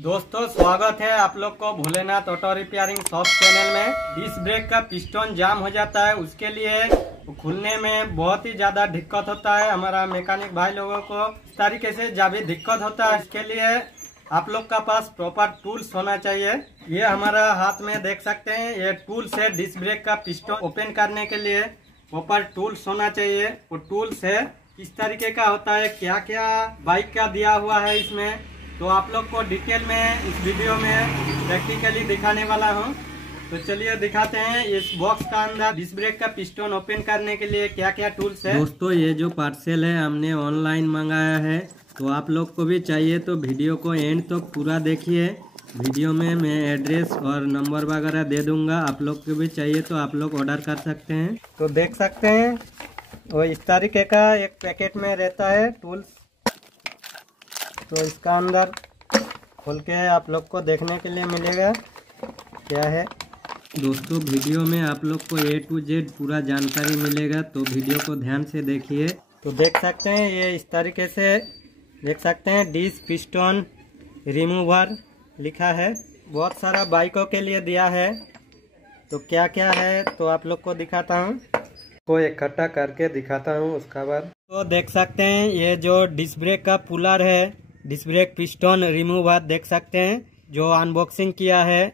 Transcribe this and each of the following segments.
दोस्तों स्वागत है आप लोग को Bholenath auto repairing shop channel में। डिस्क ब्रेक का पिस्टन जाम हो जाता है, उसके लिए खुलने में बहुत ही ज्यादा दिक्कत होता है। हमारा मैकेनिक भाई लोगों को इस तरीके से जब भी दिक्कत होता है, इसके लिए आप लोग का पास प्रॉपर टूल्स होना चाहिए। ये हमारा हाथ में देख सकते हैं, ये टूल्स है। डिस्क ब्रेक का पिस्टन ओपन करने के लिए प्रॉपर टूल्स होना चाहिए। वो टूल्स है किस तरीके का होता है, क्या क्या बाइक का दिया हुआ है इसमें, तो आप लोग को डिटेल में इस वीडियो में प्रैक्टिकली दिखाने वाला हूं। तो चलिए दिखाते हैं इस बॉक्स का अंदर डिस्क ब्रेक का पिस्टन ओपन करने के लिए क्या क्या टूल्स है। दोस्तों ये जो पार्सल है हमने ऑनलाइन मंगाया है, तो आप लोग को भी चाहिए तो वीडियो को एंड तक पूरा देखिए। वीडियो में मैं एड्रेस और नंबर वगैरह दे दूंगा, आप लोग को भी चाहिए तो आप लोग ऑर्डर कर सकते हैं। तो देख सकते हैं वो इस तरीके का एक पैकेट में रहता है टूल्स। तो इसका अंदर खोल के आप लोग को देखने के लिए मिलेगा क्या है। दोस्तों वीडियो में आप लोग को A to Z पूरा जानकारी मिलेगा, तो वीडियो को ध्यान से देखिए। तो देख सकते हैं ये इस तरीके से देख सकते हैं डिस्क पिस्टन रिमूवर लिखा है। बहुत सारा बाइकों के लिए दिया है। तो क्या क्या है तो आप लोग को दिखाता हूँ, को इकट्ठा करके दिखाता हूँ उसका बाद। तो देख सकते हैं ये जो डिस्क ब्रेक का पुलर है, डिस्क ब्रेक पिस्टन रिमूवर देख सकते हैं जो अनबॉक्सिंग किया है।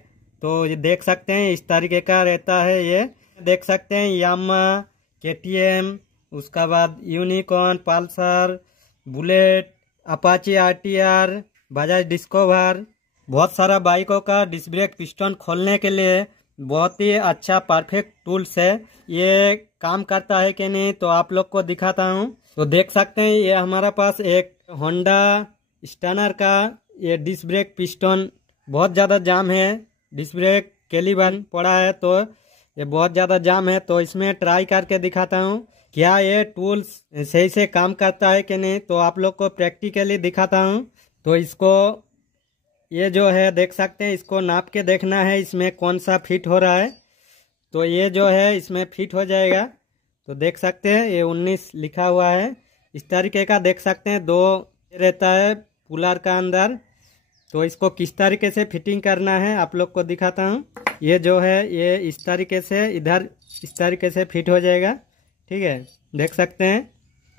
तो ये देख सकते हैं इस तरीके का रहता है। ये देख सकते हैं यामा, KTM, उसका बाद unicorn, Pulsar, bullet, Apache RTR, Bajaj discover, बहुत सारा बाइकों का डिस्क ब्रेक पिस्टन खोलने के लिए बहुत ही अच्छा परफेक्ट टूल्स है। ये काम करता है कि नहीं तो आप लोग को दिखाता हूँ। तो देख सकते हैं ये हमारा पास एक होंडा स्टैनर का ये डिस्क ब्रेक पिस्टन बहुत ज़्यादा जाम है। डिस्क ब्रेक कैलिबर पड़ा है तो ये बहुत ज़्यादा जाम है। तो इसमें ट्राई करके दिखाता हूँ क्या ये टूल्स सही से काम करता है कि नहीं, तो आप लोग को प्रैक्टिकली दिखाता हूँ। तो इसको ये जो है देख सकते हैं, इसको नाप के देखना है इसमें कौन सा फिट हो रहा है। तो ये जो है इसमें फिट हो जाएगा। तो देख सकते हैं ये 19 लिखा हुआ है। इस तरीके का देख सकते हैं दो रहता है पुलर का अंदर। तो इसको किस तरीके से फिटिंग करना है आप लोग को दिखाता हूँ। ये जो है ये इस तरीके से इधर इस तरीके से फिट हो जाएगा, ठीक है, देख सकते हैं।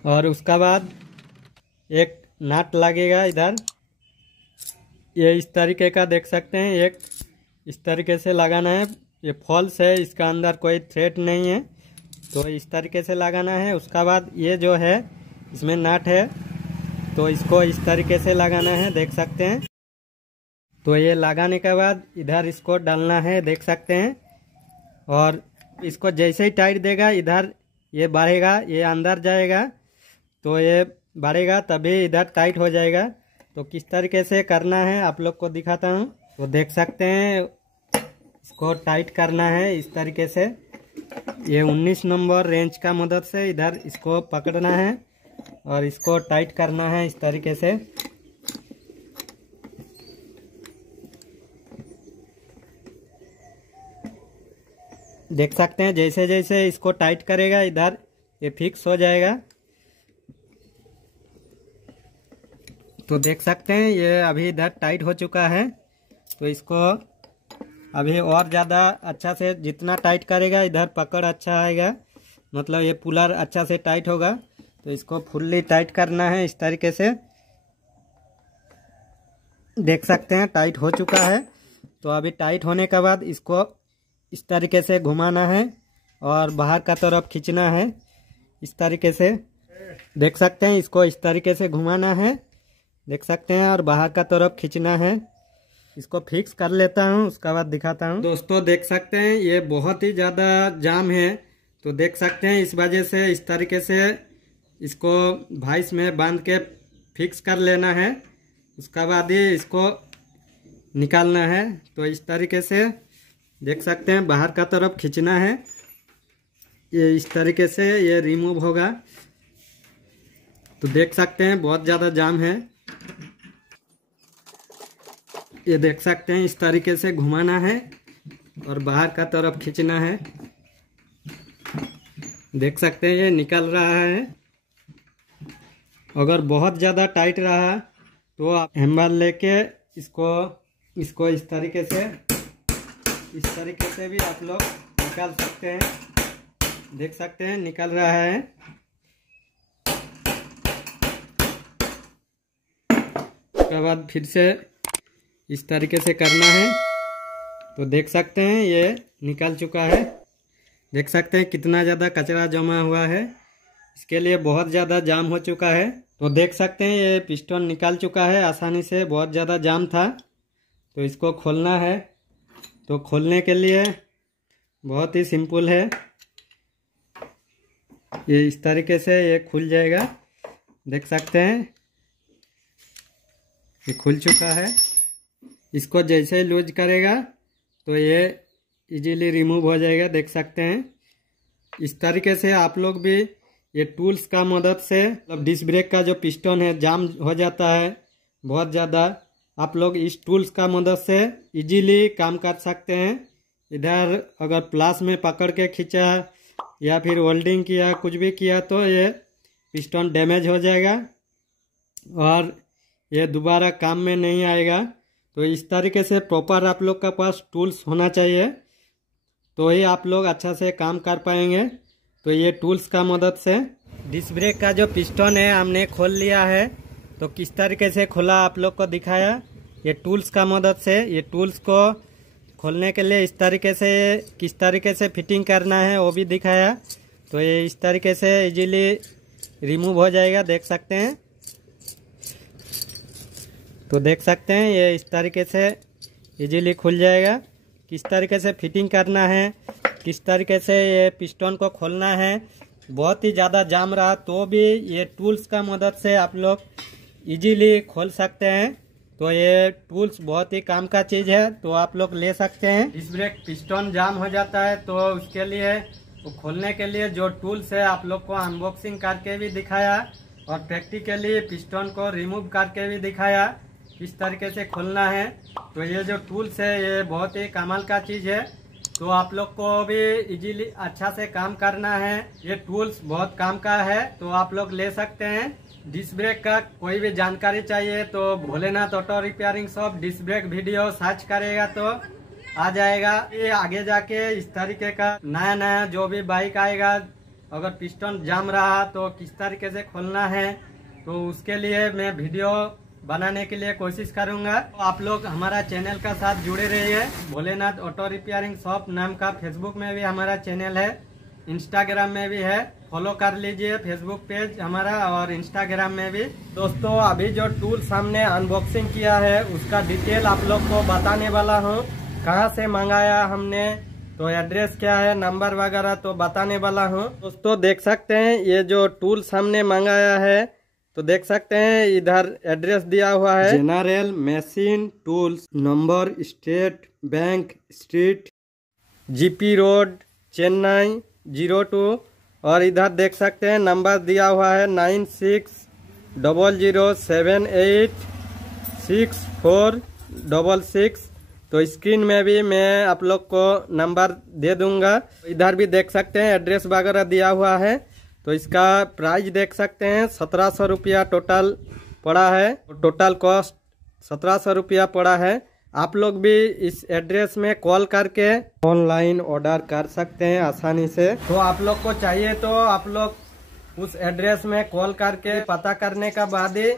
और उसका बाद एक नट लगेगा इधर, ये इस तरीके का देख सकते हैं, एक इस तरीके से लगाना है। ये फॉल्स है, इसका अंदर कोई थ्रेड नहीं है, तो इस तरीके से लगाना है। उसका बाद ये जो है इसमें नट है, तो इसको इस तरीके से लगाना है, देख सकते हैं। तो ये लगाने के बाद इधर इसको डालना है, देख सकते हैं। और इसको जैसे ही टाइट देगा इधर ये बढ़ेगा, ये अंदर जाएगा, तो ये बढ़ेगा तभी इधर टाइट हो जाएगा। तो किस तरीके से करना है आप लोग को दिखाता हूँ। तो देख सकते हैं इसको टाइट करना है इस तरीके से। ये 19 नंबर रेंच का मदद से इधर इसको पकड़ना है और इसको टाइट करना है इस तरीके से। देख सकते हैं जैसे जैसे इसको टाइट करेगा इधर ये फिक्स हो जाएगा। तो देख सकते हैं ये अभी इधर टाइट हो चुका है। तो इसको अभी और ज़्यादा अच्छा से जितना टाइट करेगा इधर पकड़ अच्छा आएगा, मतलब ये पुलर अच्छा से टाइट होगा। तो इसको फुल्ली टाइट करना है इस तरीके से। देख सकते हैं टाइट हो चुका है। तो अभी टाइट होने के बाद इसको इस तरीके से घुमाना है और बाहर का तरफ खींचना है इस तरीके से। देख सकते हैं इसको इस तरीके से घुमाना है, देख सकते हैं, और बाहर का तरफ खींचना है। इसको फिक्स कर लेता हूँ, उसका बाद दिखाता हूँ। दोस्तों देख सकते हैं ये बहुत ही ज़्यादा जाम है। तो देख सकते हैं इस वजह से इस तरीके से इसको वाइस में बांध के फिक्स कर लेना है। उसका बाद ही इसको निकालना है। तो इस तरीके से देख सकते हैं बाहर का तरफ खींचना है, ये इस तरीके से ये रिमूव होगा। तो देख सकते हैं बहुत ज़्यादा जाम है। ये देख सकते हैं इस तरीके से घुमाना है और बाहर का तरफ खींचना है। देख सकते हैं ये निकल रहा है। अगर बहुत ज़्यादा टाइट रहा तो आप हैमर लेके इसको इस तरीके से भी आप लोग निकाल सकते हैं। देख सकते हैं निकल रहा है। उसके बाद फिर से इस तरीके से करना है। तो देख सकते हैं ये निकल चुका है। देख सकते हैं कितना ज़्यादा कचरा जमा हुआ है। इसके लिए बहुत ज़्यादा जाम हो चुका है। तो देख सकते हैं ये पिस्टन निकाल चुका है आसानी से। बहुत ज़्यादा जाम था। तो इसको खोलना है। तो खोलने के लिए बहुत ही सिंपल है। ये इस तरीके से ये खुल जाएगा। देख सकते हैं ये खुल चुका है। इसको जैसे ही लूज करेगा तो ये इजीली रिमूव हो जाएगा। देख सकते हैं इस तरीके से आप लोग भी ये टूल्स का मदद से, मतलब डिस्क ब्रेक का जो पिस्टन है जाम हो जाता है बहुत ज़्यादा, आप लोग इस टूल्स का मदद से इजीली काम कर सकते हैं। इधर अगर प्लास में पकड़ के खींचा या फिर वेल्डिंग किया, कुछ भी किया तो ये पिस्टन डैमेज हो जाएगा और ये दोबारा काम में नहीं आएगा। तो इस तरीके से प्रॉपर आप लोग का पास टूल्स होना चाहिए, तो ही आप लोग अच्छा से काम कर पाएंगे। तो ये टूल्स का मदद से डिस्क ब्रेक का जो पिस्टन है हमने खोल लिया है। तो किस तरीके से खोला आप लोग को दिखाया ये टूल्स का मदद से। ये टूल्स को खोलने के लिए इस तरीके से किस तरीके से फिटिंग करना है वो भी दिखाया। तो ये इस तरीके से इजीली रिमूव हो जाएगा। देख सकते हैं। तो देख सकते हैं ये इस तरीके से इजीली खुल जाएगा। किस तरीके से फिटिंग करना है, किस तरीके से ये पिस्टन को खोलना है। बहुत ही ज़्यादा जाम रहा तो भी ये टूल्स का मदद से आप लोग इजीली खोल सकते हैं। तो ये टूल्स बहुत ही काम का चीज़ है, तो आप लोग ले सकते हैं। डिस्क ब्रेक पिस्टन जाम हो जाता है तो उसके लिए खोलने के लिए जो टूल्स है आप लोग को अनबॉक्सिंग करके भी दिखाया और प्रैक्टिकली पिस्टन को रिमूव करके भी दिखाया किस तरीके से खोलना है। तो ये जो टूल्स है ये बहुत ही कमाल का चीज़ है। तो आप लोग को भी इजीली अच्छा से काम करना है। ये टूल्स बहुत काम का है, तो आप लोग ले सकते हैं। डिस्क ब्रेक का कोई भी जानकारी चाहिए तो Bholenath auto repairing shop disc brake video search करेगा तो आ जाएगा। ये आगे जाके इस तरीके का नया जो भी बाइक आएगा, अगर पिस्टन जाम रहा तो किस तरीके से खोलना है, तो उसके लिए मैं वीडियो बनाने के लिए कोशिश करूंगा। तो आप लोग हमारा चैनल का साथ जुड़े रहिए। भोलेनाथ ऑटो रिपेयरिंग शॉप नाम का फेसबुक में भी हमारा चैनल है, इंस्टाग्राम में भी है। फॉलो कर लीजिए फेसबुक पेज हमारा और इंस्टाग्राम में भी। दोस्तों अभी जो टूल्स हमने अनबॉक्सिंग किया है उसका डिटेल आप लोग को बताने वाला हूँ। कहाँ से मंगाया हमने, तो एड्रेस क्या है, नंबर वगैरह तो बताने वाला हूँ। दोस्तों देख सकते हैं ये जो टूल्स हमने मंगाया है, तो देख सकते हैं इधर एड्रेस दिया हुआ है, general machine tools, number state bank street, GP road, Chennai 02। और इधर देख सकते हैं नंबर दिया हुआ है 9600786466। तो स्क्रीन में भी मैं आप लोग को नंबर दे दूंगा। इधर भी देख सकते हैं एड्रेस वगैरह दिया हुआ है। तो इसका प्राइस देख सकते हैं 1700 रुपया टोटल पड़ा है। टोटल कॉस्ट 1700 रुपया पड़ा है। आप लोग भी इस एड्रेस में कॉल करके ऑनलाइन ऑर्डर कर सकते हैं आसानी से। तो आप लोग को चाहिए तो आप लोग उस एड्रेस में कॉल करके पता करने का बाद ही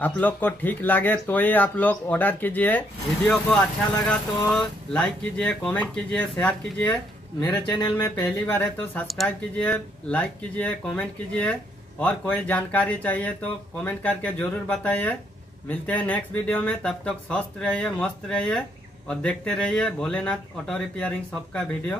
आप लोग को ठीक लगे तो ही आप लोग ऑर्डर कीजिए। वीडियो को अच्छा लगा तो लाइक कीजिए, कमेंट कीजिए, शेयर कीजिए। मेरे चैनल में पहली बार है तो सब्सक्राइब कीजिए, लाइक कीजिए, कमेंट कीजिए। और कोई जानकारी चाहिए तो कमेंट करके जरूर बताइए। मिलते हैं नेक्स्ट वीडियो में, तब तक स्वस्थ रहिए, मस्त रहिए और देखते रहिए भोलेनाथ ऑटो रिपेयरिंग शॉप का वीडियो।